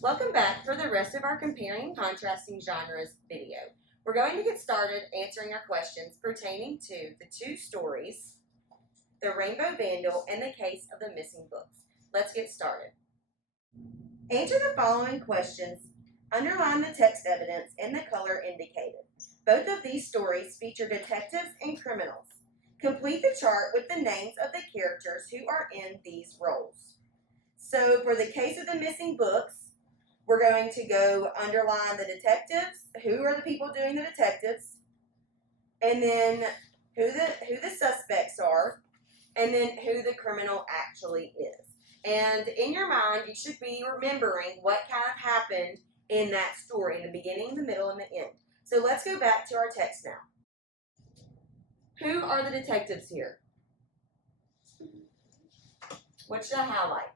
Welcome back for the rest of our comparing and contrasting genres video. We're going to get started answering our questions pertaining to the two stories, The Rainbow Vandal and The Case of the Missing Books. Let's get started. Answer the following questions. Underline the text evidence in the color indicated. Both of these stories feature detectives and criminals. Complete the chart with the names of the characters who are in these roles. So for The Case of the Missing Books, we're going to go underline the detectives. Who are the people doing the detectives? And then who the suspects are, and then who the criminal actually is. And in your mind, you should be remembering what kind of happened in that story, in the beginning, the middle, and the end. So let's go back to our text now. Who are the detectives here? What should I highlight?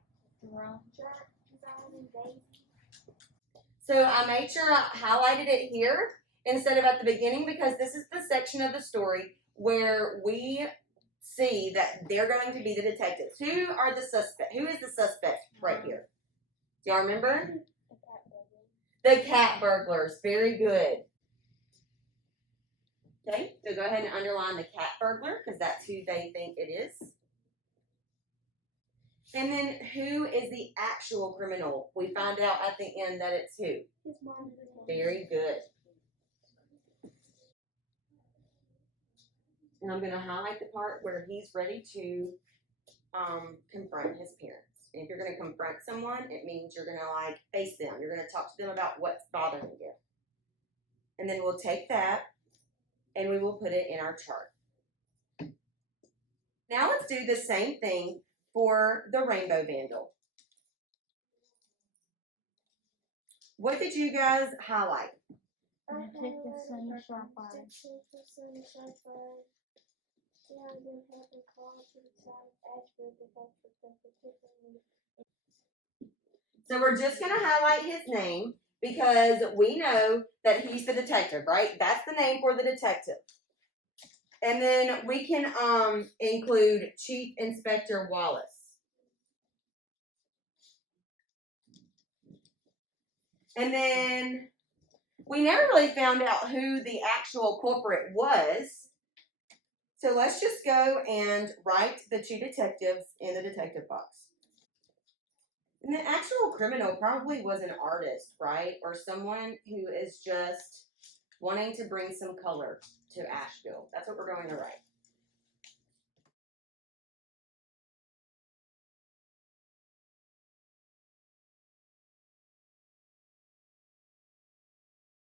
So I made sure I highlighted it here instead of at the beginning because this is the section of the story where we see that they're going to be the detectives. Who are the suspect? Who is the suspect right here? Do y'all remember? The cat burglars. Very good. Okay, so go ahead and underline the cat burglar because that's who they think it is. And then who is the actual criminal? We find out at the end that it's who? His mom. Very good. And I'm going to highlight the part where he's ready to confront his parents. And if you're going to confront someone, it means you're going to face them. You're going to talk to them about what's bothering you. And then we'll take that and we will put it in our chart. Now let's do the same thing for the Rainbow Vandal. What did you guys highlight? So we're just going to highlight his name because we know that he's the detective, right? That's the name for the detective. And then we can include Chief Inspector Wallace. And then we never really found out who the actual culprit was. So let's just go and write the two detectives in the detective box. And the actual criminal probably was an artist, right? Or someone who is just wanting to bring some color to Asheville. That's what we're going to write.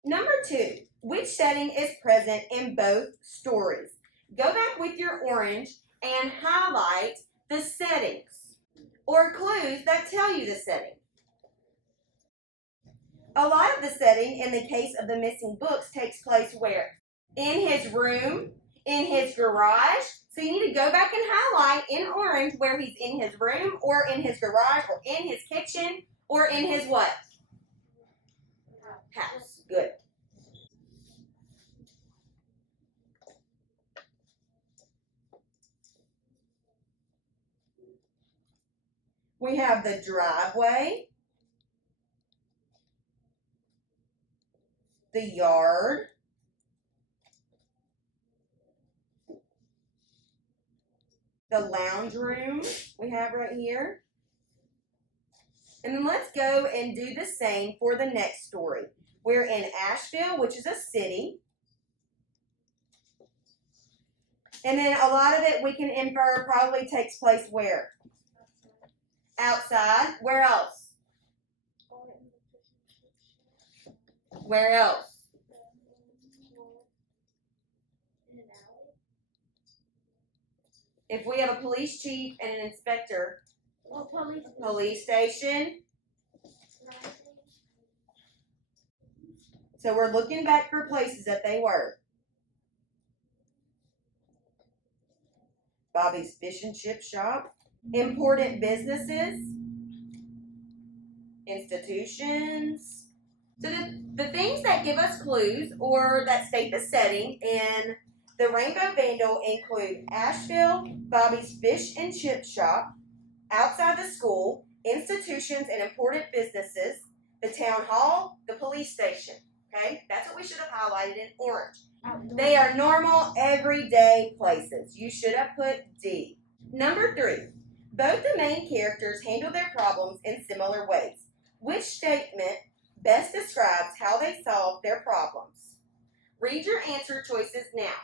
Number 2, which setting is present in both stories? Go back with your orange and highlight the settings or clues that tell you the setting. A lot of the setting in the case of the missing books takes place where? In his room, in his garage. So you need to go back and highlight in orange where he's in his room or in his garage or in his kitchen or in his what? House. Good. We have the driveway, the yard, the lounge room we have right here. And then let's go and do the same for the next story. We're in Asheville, which is a city. And then a lot of it we can infer probably takes place where? Outside. Where else? Where else? If we have a police chief and an inspector, police station. So we're looking back for places that they were. Bobby's fish and chip shop. Important businesses. Institutions. So the things that give us clues or that state the setting in the Rainbow Vandal include Asheville, Bobby's fish and chip shop, outside the school, institutions and important businesses, the town hall, the police station. Okay, that's what we should have highlighted in orange. They are normal, everyday places. You should have put D. Number 3, both the main characters handle their problems in similar ways. Which statement best describes how they solve their problems? Read your answer choices now.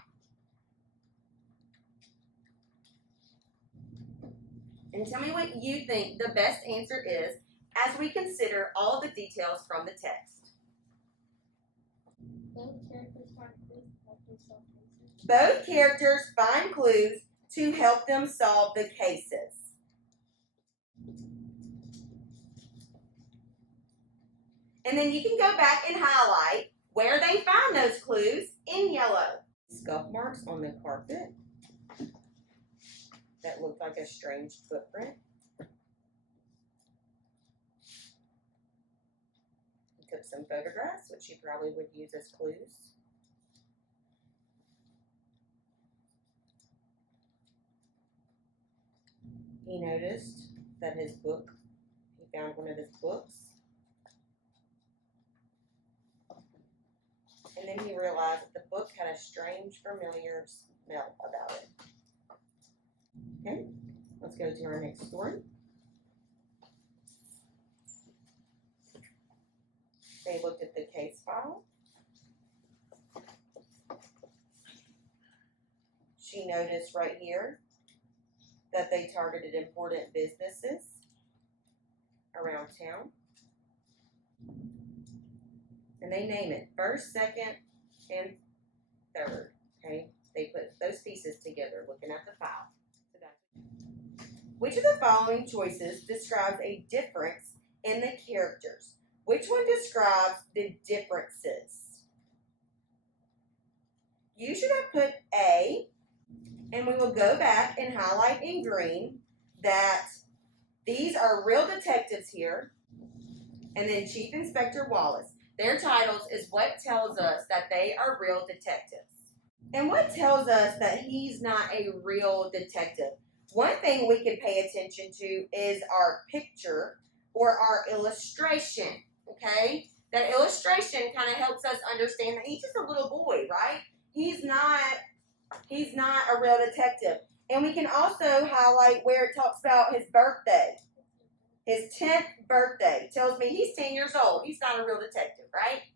And tell me what you think the best answer is as we consider all of the details from the text. Both characters find clues to help them solve the cases. And then you can go back and highlight where they find those clues in yellow. Scuff marks on the carpet that looked like a strange footprint. He took some photographs, which you probably would use as clues. He noticed that he found one of his books. And then he realized that the book had a strange, familiar smell about it. Okay, let's go to our next story. They looked at the case file. She noticed right here that they targeted important businesses around town. And they name it first, second, and third. Okay, they put those pieces together looking at the file. Which of the following choices describes a difference in the characters? Which one describes the differences? You should have put A, and we will go back and highlight in green that these are real detectives here, and then Chief Inspector Wallace. Their titles is what tells us that they are real detectives. And what tells us that he's not a real detective? One thing we can pay attention to is our picture or our illustration, okay? That illustration kind of helps us understand that he's just a little boy, right? He's not a real detective. And we can also highlight where it talks about his birthday. His 10th birthday tells me he's 10 years old. He's not a real detective, right?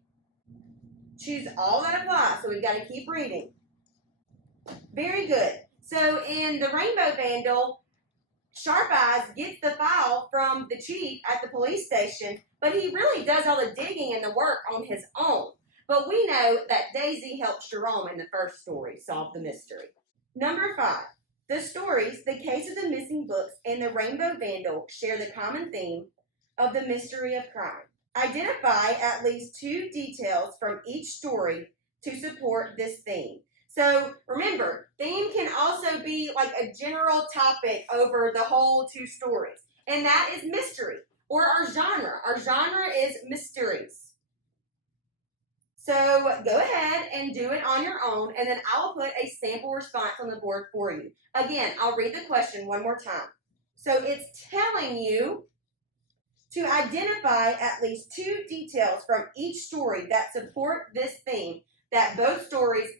Choose all that apply, so we've got to keep reading. Very good. So in the Rainbow Vandal, Sharp Eyes gets the file from the chief at the police station, but he really does all the digging and the work on his own. But we know that Daisy helps Jerome in the first story solve the mystery. Number 5. The stories, The Case of the Missing Books, and The Rainbow Vandal share the common theme of the mystery of crime. Identify at least 2 details from each story to support this theme. So remember, theme can also be like a general topic over the whole 2 stories. And that is mystery, or our genre. Our genre is mysteries. So go ahead and do it on your own, and then I'll put a sample response on the board for you. Again, I'll read the question one more time. So it's telling you to identify at least 2 details from each story that support this theme, that both stories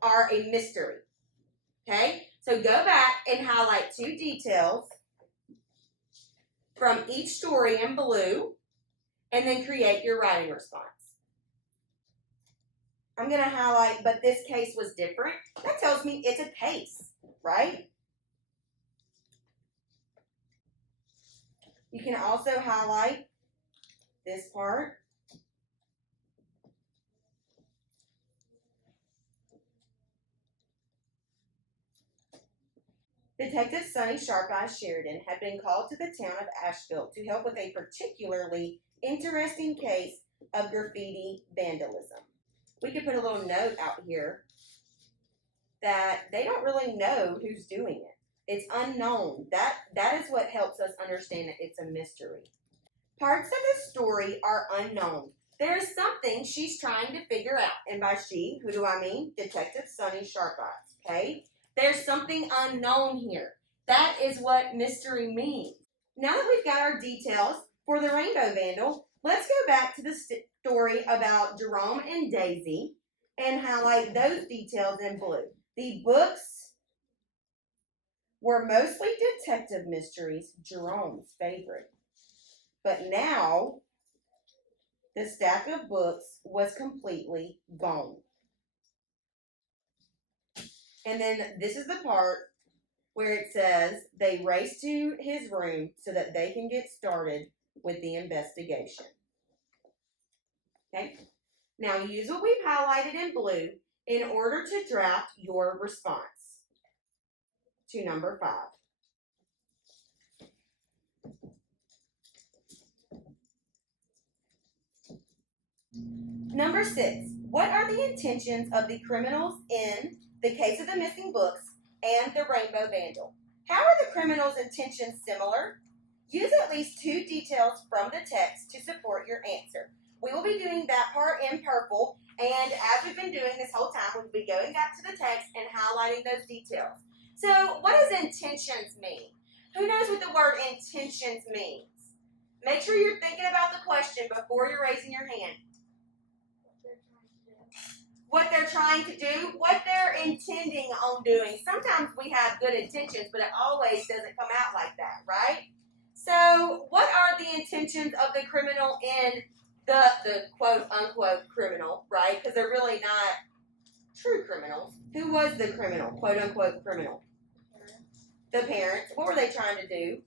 are a mystery. Okay? So go back and highlight 2 details from each story in blue, and then create your writing response. I'm going to highlight, but this case was different. That tells me it's a case, right? You can also highlight this part. Detective Sonny Sharp Eyes Sheridan had been called to the town of Asheville to help with a particularly interesting case of graffiti vandalism. We could put a little note out here that they don't really know who's doing it. It's unknown. That is what helps us understand that it's a mystery. Parts of the story are unknown. There is something she's trying to figure out. And by she, who do I mean? Detective Sonny Sharp Eyes, okay? There's something unknown here. That is what mystery means. Now that we've got our details for the Rainbow Vandal, Let's go back to the story about Jerome and Daisy and highlight those details in blue. The books were mostly detective mysteries, Jerome's favorite. But now, the stack of books was completely gone. And then this is the part where it says they race to his room so that they can get started with the investigation. Okay? Now use what we've highlighted in blue in order to draft your response to number 5. Number 6, what are the intentions of the criminals in the case of the missing books and the Rainbow Vandal? How are the criminals' intentions similar? Use at least 2 details from the text to support your answer. We will be doing that part in purple, and as we've been doing this whole time, we'll be going back to the text and highlighting those details. So, what does intentions mean? Who knows what the word intentions means? Make sure you're thinking about the question before you're raising your hand. What they're trying to do, what they're intending on doing. Sometimes we have good intentions, but it always doesn't come out like that, right? So, what are the intentions of the criminal in the quote-unquote criminal, right? Because they're really not true criminals. Who was the criminal, quote-unquote criminal? The parents. What were they trying to do? They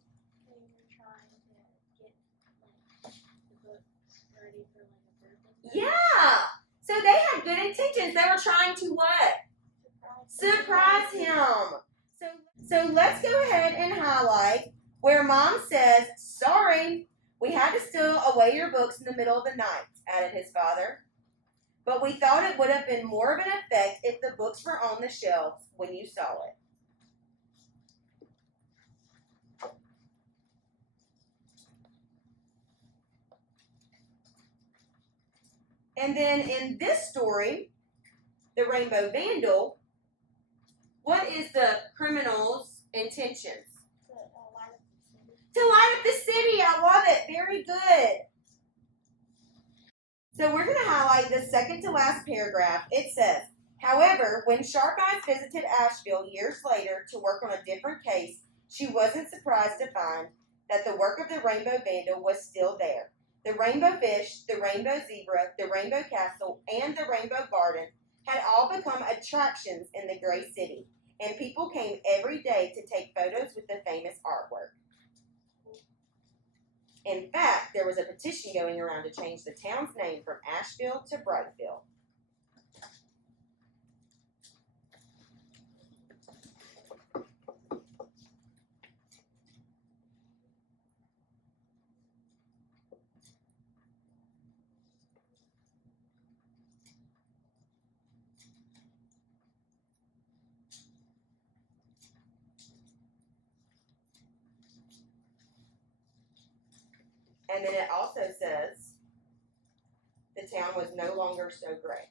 were trying to get the books ready for a birthday. Yeah! So they had good intentions. They were trying to what? Surprise him. So let's go ahead and highlight where Mom says, sorry, we had to steal away your books in the middle of the night, added his father. But we thought it would have been more of an effect if the books were on the shelves when you saw it. And then in this story, the Rainbow Vandal, what is the criminal's intentions? To light up the city. I love it. Very good. So we're going to highlight the second to last paragraph. It says, however, when Sharp Eyes visited Asheville years later to work on a different case, she wasn't surprised to find that the work of the Rainbow Vandal was still there. The rainbow fish, the rainbow zebra, the rainbow castle, and the rainbow garden had all become attractions in the Gray City, and people came every day to take photos with the famous artwork. In fact, there was a petition going around to change the town's name from Asheville to Brightville. And then it also says the town was no longer so gray.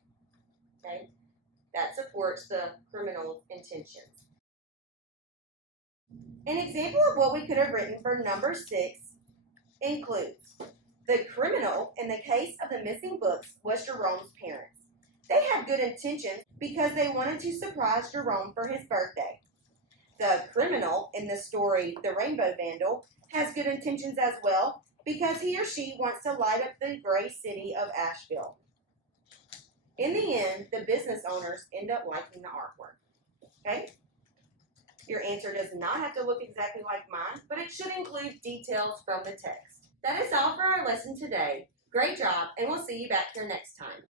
Okay? That supports the criminal's intentions. An example of what we could have written for number 6 includes the criminal in the case of the missing books was Jerome's parents. They had good intentions because they wanted to surprise Jerome for his birthday. The criminal in the story, the Rainbow Vandal, has good intentions as well because he or she wants to light up the gray city of Asheville. In the end, the business owners end up liking the artwork. Okay? Your answer does not have to look exactly like mine, but it should include details from the text. That is all for our lesson today. Great job, and we'll see you back here next time.